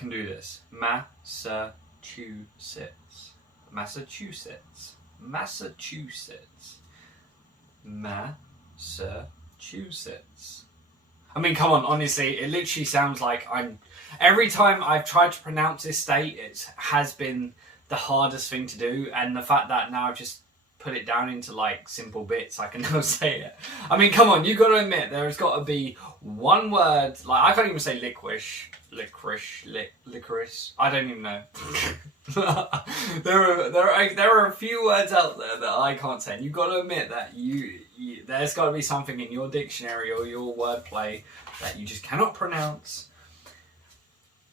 can do this. Massachusetts. Massachusetts. Massachusetts. Massachusetts. I mean, come on, honestly, it literally sounds like every time I've tried to pronounce this state, it has been the hardest thing to do, and the fact that now I've just put it down into like simple bits, I can now say it. I mean, come on, you've got to admit, there's got to be one word, like, I can't even say licorice, I don't even know. there are a few words out there that I can't say, and you've got to admit that there's got to be something in your dictionary or your wordplay that you just cannot pronounce.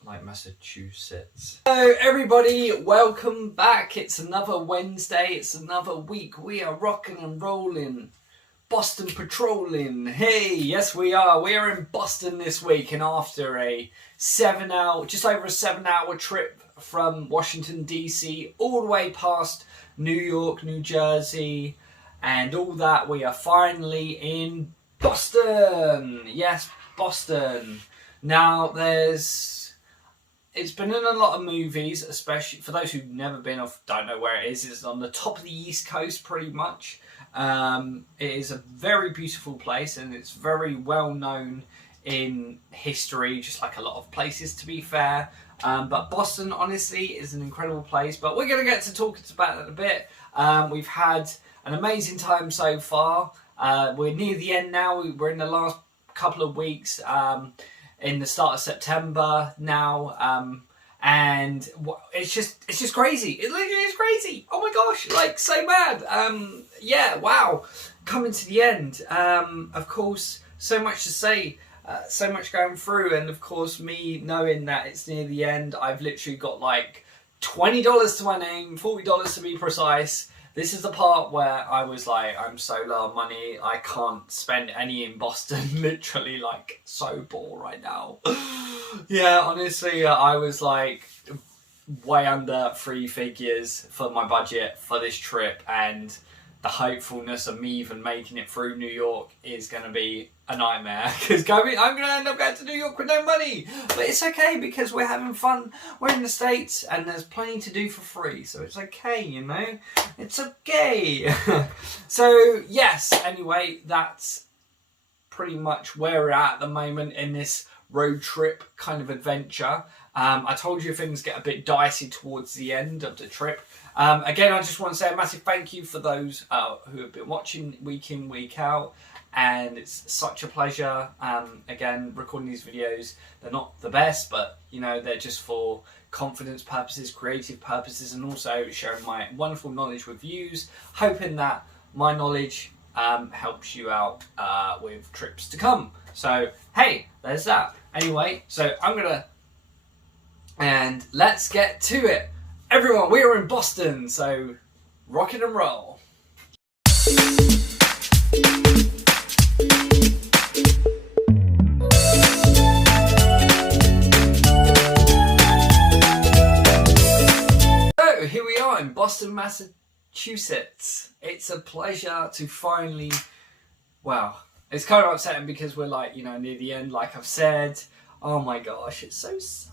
Like Massachusetts. Hello everybody, welcome back. It's another Wednesday, it's another week. We are rocking and rolling, Boston patrolling. Hey, yes we are. We are in Boston this week, and after a just over a 7-hour trip from Washington DC all the way past New York, New Jersey, and all that, we are finally in Boston. Yes, Boston. Now it's been in a lot of movies, especially for those who've never been or don't know where it is. It's on the top of the East Coast, pretty much. It is a very beautiful place, and it's very well known in history, just like a lot of places, to be fair. But Boston, honestly, is an incredible place. But we're going to get to talking about it in a bit. We've had an amazing time so far. We're near the end now. We're in the last couple of weeks. In the start of September now, and it's just crazy. It literally is crazy. Oh my gosh, like so mad. Yeah, wow, coming to the end. Of course, so much to say, so much going through, and of course, me knowing that it's near the end, I've literally got like $20 to my name, $40 to be precise. This is the part where I was like, I'm so low on money, I can't spend any in Boston. Literally, like, so poor right now. Yeah, honestly, I was like way under 3 figures for my budget for this trip, and the hopefulness of me even making it through New York is going to be a nightmare, because I'm going to end up going to New York with no money. But it's okay, because we're having fun. We're in the States, and there's plenty to do for free, so it's okay, you know? It's okay. So, yes, anyway, that's pretty much where we're at the moment in this road trip kind of adventure. I told you things get a bit dicey towards the end of the trip. Again, I just want to say a massive thank you for those who have been watching week in, week out. And it's such a pleasure, again, recording these videos. They're not the best, but, you know, they're just for confidence purposes, creative purposes, and also sharing my wonderful knowledge with yous, hoping that my knowledge helps you out with trips to come. So, hey, there's that. Anyway, so and let's get to it. Everyone, we are in Boston, so rock it and roll. Here we are in Boston, Massachusetts. It's a pleasure to finally, well, it's kind of upsetting because we're like, you know, near the end, like I've said. Oh my gosh, it's so sad.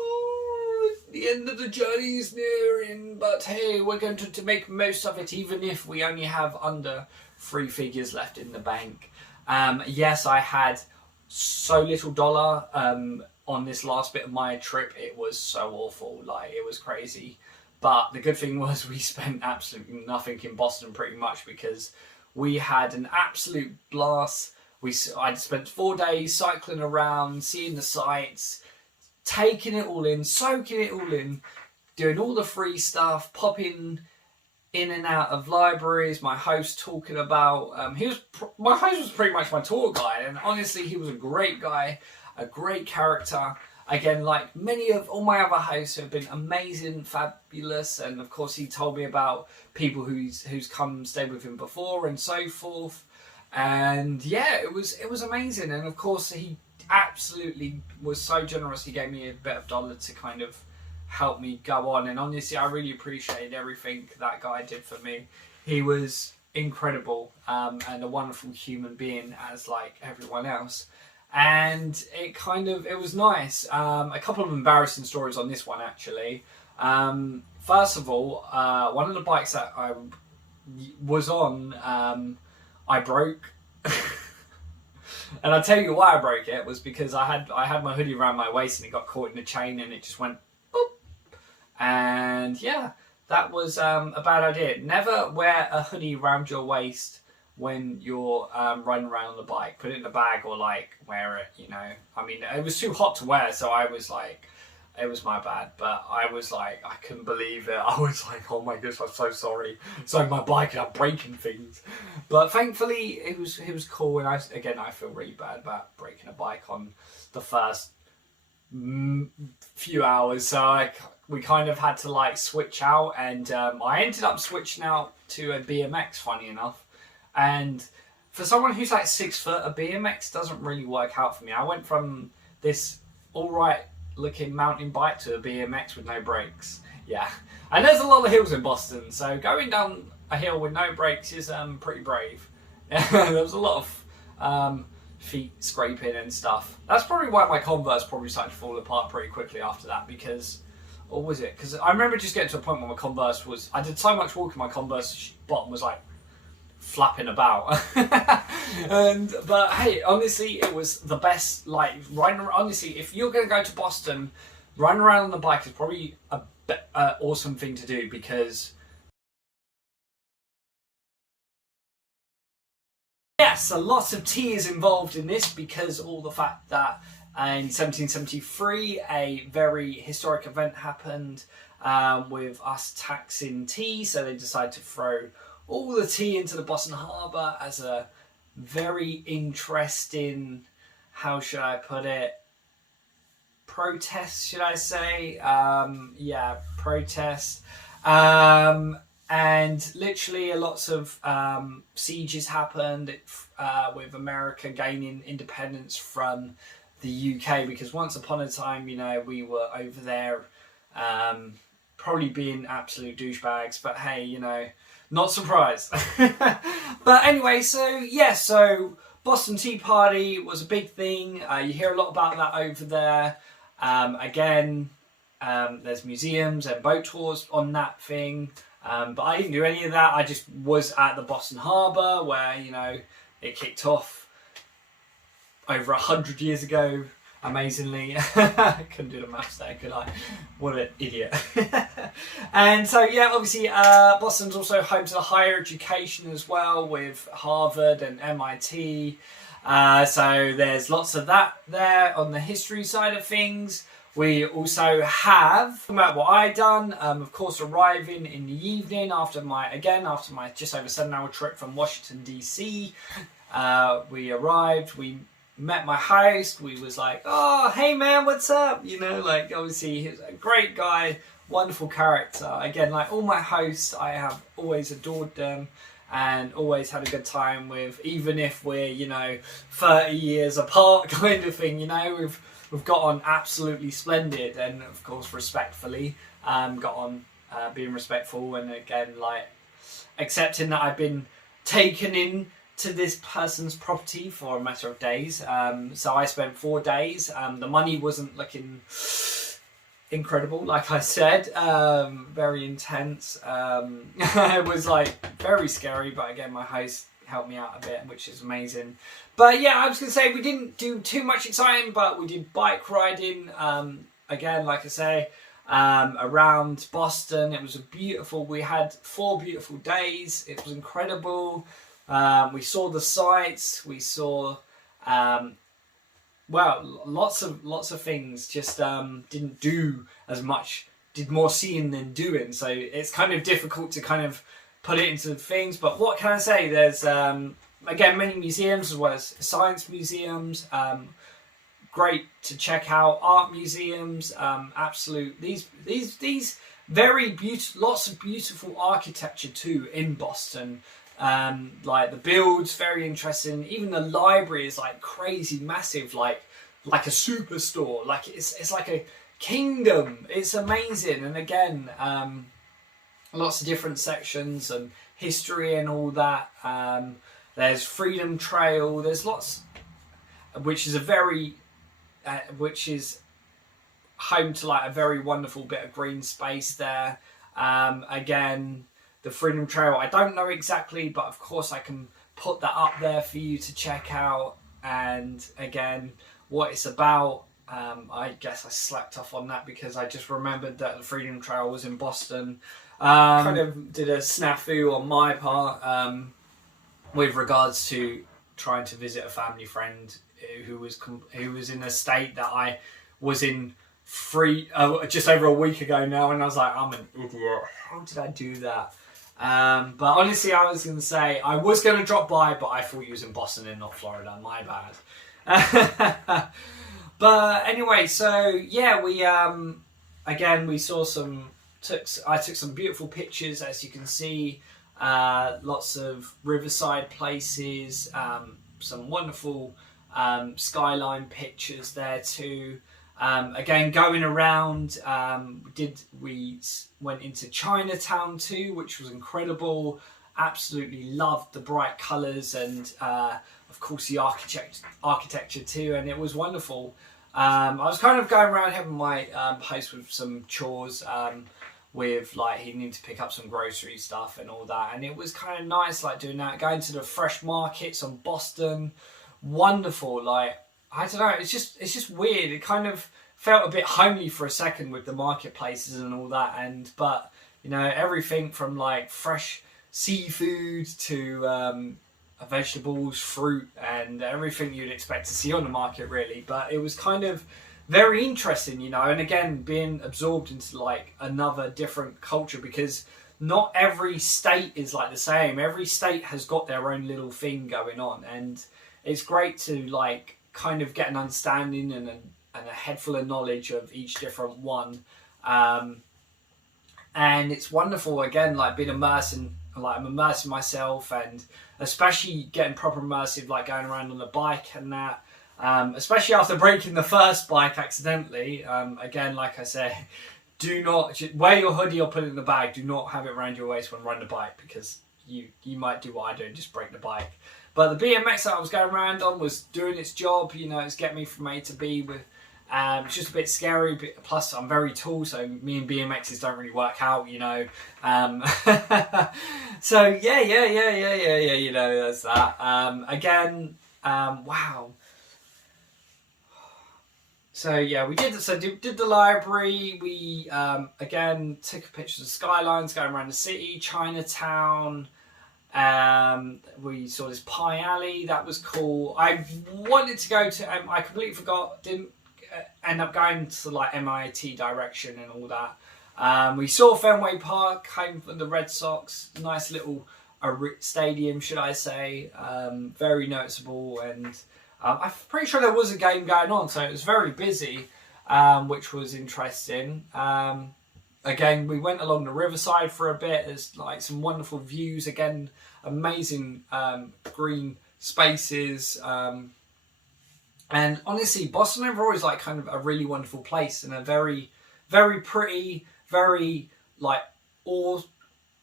Ooh, the end of the journey is nearing, but hey, we're going to make most of it, even if we only have under 3 figures left in the bank. Yes, I had so little dollar on this last bit of my trip. It was so awful, like it was crazy. But the good thing was we spent absolutely nothing in Boston pretty much, because we had an absolute blast. I'd spent 4 days cycling around, seeing the sights, taking it all in, soaking it all in, doing all the free stuff, popping in and out of libraries. My host talking about, my host was pretty much my tour guide, and honestly, he was a great guy, a great character. Again, like many of all my other hosts have been amazing, fabulous, and of course he told me about people who's come stayed with him before and so forth. And yeah, it was amazing. And of course he absolutely was so generous. He gave me a bit of dollar to kind of help me go on, and honestly I really appreciated everything that guy did for me. He was incredible, and a wonderful human being, as like everyone else. and it was nice. A couple of embarrassing stories on this one actually. First of all, one of the bikes that I was on, I broke. And I'll tell you why I broke it was because I had my hoodie around my waist and it got caught in the chain and it just went boop. And yeah, that was a bad idea. Never wear a hoodie around your waist when you're running around on the bike. Put it in a bag or like wear it, you know. I mean, it was too hot to wear, so I was like, it was my bad, but I was like, I couldn't believe it. I was like, oh my gosh, I'm so sorry. So my bike and I'm breaking things. But thankfully, it was cool. And I feel really bad about breaking a bike on the first few hours. So we kind of had to like switch out. And I ended up switching out to a BMX, funny enough. And for someone who's like 6 foot, a BMX doesn't really work out for me. I went from this all right looking mountain bike to a BMX with no brakes. Yeah, and there's a lot of hills in Boston, so going down a hill with no brakes is pretty brave. There was a lot of feet scraping and stuff. That's probably why my Converse probably started to fall apart pretty quickly after that, because, or was it? Because I remember just getting to a point where my Converse was, I did so much walking, my Converse bottom was like flapping about. But hey, honestly, it was the best. Like riding around, honestly, if you're going to go to Boston, riding around on the bike is probably a awesome thing to do, because yes, a lot of tea is involved in this, because all the fact that in 1773 a very historic event happened with us taxing tea, so they decided to throw all the tea into the Boston Harbour as a very interesting, how should I put it, protest, should I say? Yeah, protest. And literally lots of sieges happened with America gaining independence from the UK, because once upon a time, you know, we were over there probably being absolute douchebags, but hey, you know, not surprised. But anyway, so yeah, so Boston Tea Party was a big thing. You hear a lot about that over there. Again, there's museums and boat tours on that thing. But I didn't do any of that. I just was at the Boston Harbour where, you know, it kicked off over 100 years ago. Amazingly. I couldn't do the maths there, could I? What an idiot. And so, yeah, obviously, Boston's also home to the higher education as well, with Harvard and MIT. So there's lots of that there on the history side of things. We also have, about what I done, of course, arriving in the evening after my just over 7-hour trip from Washington, DC. We arrived, we met my host, we was like, oh, hey man, what's up? You know, like, obviously, he was a great guy, wonderful character. Again, like all my hosts, I have always adored them and always had a good time with, even if we're, you know, 30 years apart kind of thing, you know, we've got on absolutely splendid, and of course, respectfully, got on being respectful, and again, like, accepting that I've been taken in to this person's property for a matter of days. So I spent 4 days. The money wasn't looking incredible, like I said. Very intense. It was like very scary, but again, my host helped me out a bit, which is amazing. But yeah, I was going to say, we didn't do too much exciting, but we did bike riding. Again, like I say, around Boston. It was we had 4 beautiful days. It was incredible. We saw the sights, we saw, lots of things, just didn't do as much, did more seeing than doing, so it's kind of difficult to kind of put it into things, but what can I say, there's, again, many museums as well as science museums, great to check out, art museums, these very beautiful, lots of beautiful architecture too in Boston. Like the build's very interesting. Even the library is like crazy massive, like a superstore. Like it's like a kingdom. It's amazing. And again, lots of different sections and history and all that. There's Freedom Trail. There's lots. which is which is home to like a very wonderful bit of green space there. Again, the Freedom Trail, I don't know exactly, but of course I can put that up there for you to check out. And again, what it's about, I guess I slacked off on that because I just remembered that the Freedom Trail was in Boston. Kind of did a snafu on my part with regards to trying to visit a family friend who was in a state that I was in just over a week ago now, and I was like, I'm an idiot. How did I do that? But honestly, I was going to say I was going to drop by, but I thought you was in Boston and not Florida. My bad. But anyway, so yeah, we again we saw I took some beautiful pictures, as you can see. Lots of riverside places, some wonderful skyline pictures there too. Again, going around, we went into Chinatown too, which was incredible. Absolutely loved the bright colours and of course the architecture too, and it was wonderful. I was kind of going around helping my host with some chores, with like he needed to pick up some grocery stuff and all that, and it was kind of nice like doing that, going to the fresh markets on Boston. Wonderful. Like, I don't know, it's just weird. It kind of felt a bit homely for a second with the marketplaces and all that, but you know, everything from like fresh seafood to vegetables, fruit, and everything you'd expect to see on the market really. But it was kind of very interesting, you know, and again, being absorbed into like another different culture, because not every state is like the same. Every state has got their own little thing going on, and it's great to like kind of get an understanding and a head full of knowledge of each different one. And it's wonderful, again, like being immersed in, like I'm immersing myself, and especially getting proper immersive, like going around on the bike and that. Especially after breaking the first bike accidentally. Again, like I said, do not wear your hoodie or put it in the bag. Do not have it around your waist when riding the bike, because you might do what I do and just break the bike. But the BMX that I was going around on was doing its job. You know, it's getting me from A to B. With it's just a bit scary. But plus, I'm very tall, so me and BMXs don't really work out. You know. So yeah. You know, there's that. Again, wow. So yeah, we did the library. We again took pictures of skylines going around the city, Chinatown. We saw this pie alley, that was cool. I wanted to go to I completely forgot, didn't end up going to like MIT direction and all that. We saw Fenway Park, home for the Red Sox, nice little stadium, should I say. Very noticeable, and I'm pretty sure there was a game going on, so it was very busy, which was interesting. Again, we went along the riverside for a bit. There's like some wonderful views. Again, amazing green spaces. And honestly, Boston overall is like kind of a really wonderful place, and a very, very pretty, very like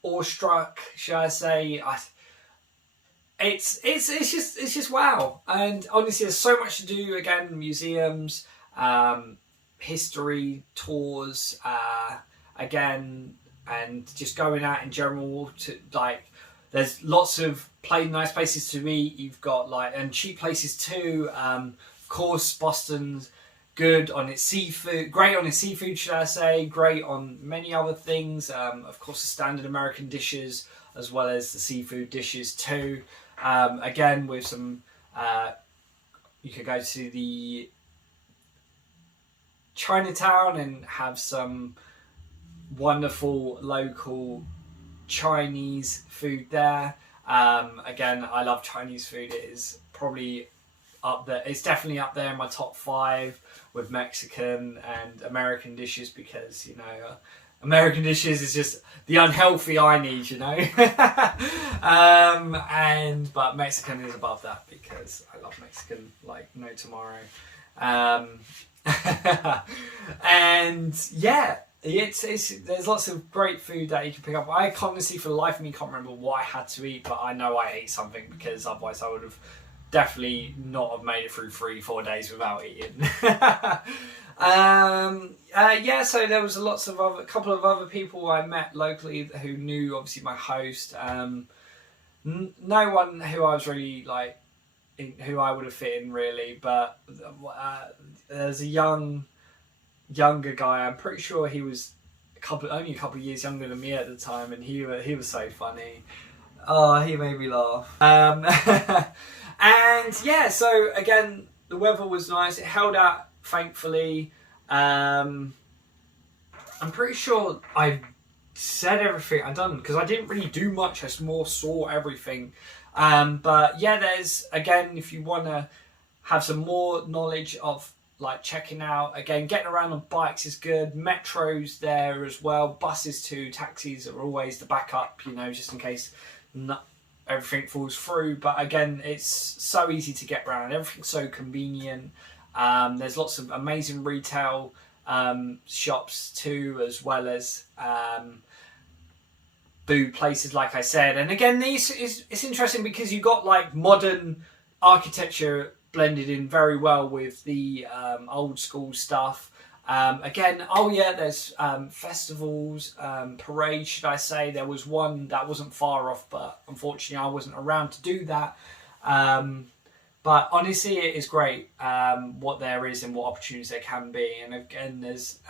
awestruck, shall I say. It's just wow. And honestly, there's so much to do. Again, museums, history tours, again, and just going out in general to like. There's lots of nice places to eat. You've got like, and cheap places too. Of course, Boston's good on its seafood, great on its seafood, should I say, great on many other things. Of course, the standard American dishes, as well as the seafood dishes too. Again, with some, you could go to the Chinatown and have some wonderful local Chinese food there. Again, I love Chinese food. It is probably up there. It's definitely up there in my top 5 with Mexican and American dishes, because, you know, American dishes is just the unhealthy I need, you know. But Mexican is above that, because I love Mexican like no tomorrow. And yeah, it's there's lots of great food that you can pick up. I honestly, for the life of me, can't remember what I had to eat, but I know I ate something, because otherwise I would have definitely not have made it through 3-4 days without eating. Yeah, so there was a couple of other people I met locally who knew obviously my host. No one who I was really like, who I would have fit in really, but there's a younger guy. I'm pretty sure he was only a couple of years younger than me at the time, and he was so funny. Oh, he made me laugh. And yeah, so again, the weather was nice. It held out, thankfully. I'm pretty sure I said everything I've done, because I didn't really do much. I just more saw everything. But yeah, there's, again, if you want to have some more knowledge of like checking out, again, getting around on bikes is good. Metros there as well, buses too, taxis are always the backup, you know, just in case not everything falls through. But again, it's so easy to get around, everything's so convenient. There's lots of amazing retail shops too, as well as food places, like I said. And again, it's interesting because you got like modern architecture blended in very well with the old school stuff. Again, oh yeah, there's festivals, parades, should I say. There was one that wasn't far off, but unfortunately I wasn't around to do that. But honestly, it is great what there is and what opportunities there can be. And again, there's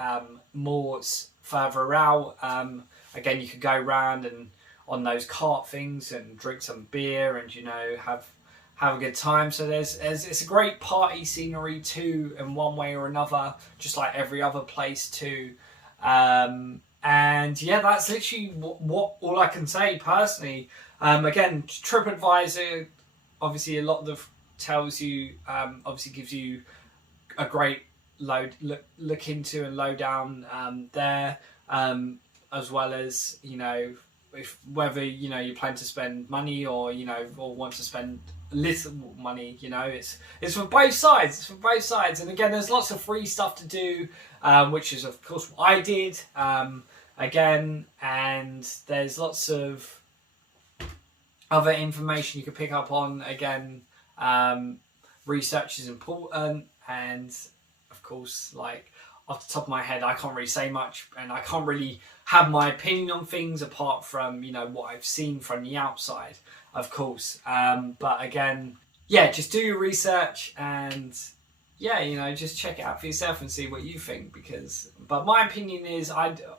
more further out. Again, you could go around and on those cart things and drink some beer and, you know, have a good time. So it's a great party scenery too, in one way or another, just like every other place too. And yeah, that's literally what all I can say personally. Again, Tripadvisor, obviously a lot of the tells you, obviously gives you a great look into and lowdown there, as well as, you know, whether, you know, you plan to spend money or, you know, or want to spend little money, you know, it's for both sides. And again, there's lots of free stuff to do, which is of course what I did, again, and there's lots of other information you can pick up on. Again, research is important, and of course, like, off the top of my head, I can't really say much, and I can't really have my opinion on things apart from, you know, what I've seen from the outside, of course. But again, yeah, just do your research, and yeah, you know, just check it out for yourself and see what you think. But my opinion is,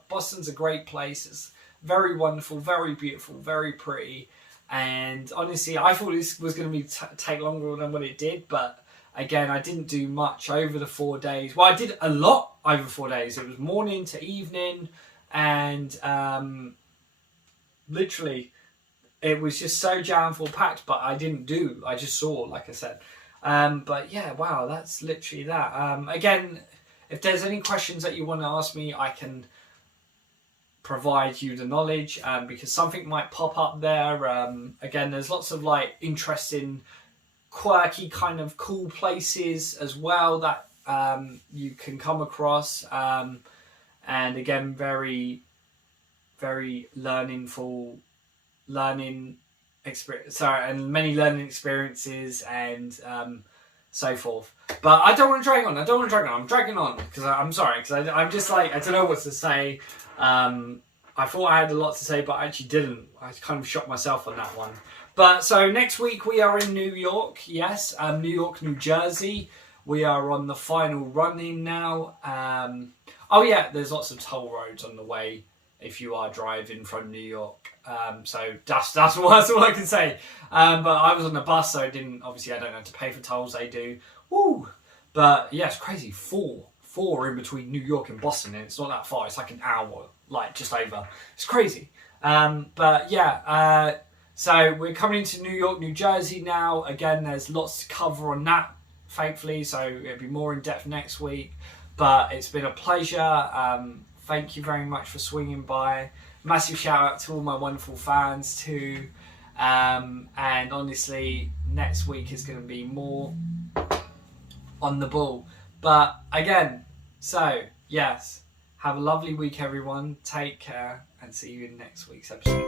Boston's a great place. It's very wonderful, very beautiful, very pretty. And honestly, I thought this was going to take longer than what it did, but again, I didn't do much over the 4 days. Well, I did a lot over 4 days. It was morning to evening, and literally, it was just so jam full packed. But I just saw, like I said. But yeah, wow, that's literally that. Again, if there's any questions that you want to ask me, I can provide you the knowledge, because something might pop up there. Again, there's lots of like interesting, quirky, kind of cool places as well that you can come across, and again, very, very learning experience. And many learning experiences and so forth. But I don't want to drag on. I'm dragging on because I'm sorry, because I'm just like, I don't know what to say. I thought I had a lot to say, but I actually didn't. I kind of shot myself on that one. But so next week we are in New York. Yes, New York, New Jersey. We are on the final run-in now. Oh yeah, there's lots of toll roads on the way if you are driving from New York. So that's all I can say. But I was on the bus, so I don't have to pay for tolls. They do. Woo! But yeah, it's crazy. Four in between New York and Boston, and it's not that far. It's like an hour, like just over. It's crazy. But yeah, so we're coming into New York, New Jersey now. Again, there's lots to cover on that, thankfully. So it'll be more in depth next week. But it's been a pleasure. Thank you very much for swinging by. Massive shout out to all my wonderful fans too. And honestly, next week is going to be more on the ball. But again, so yes, have a lovely week, everyone. Take care, and see you in next week's episode.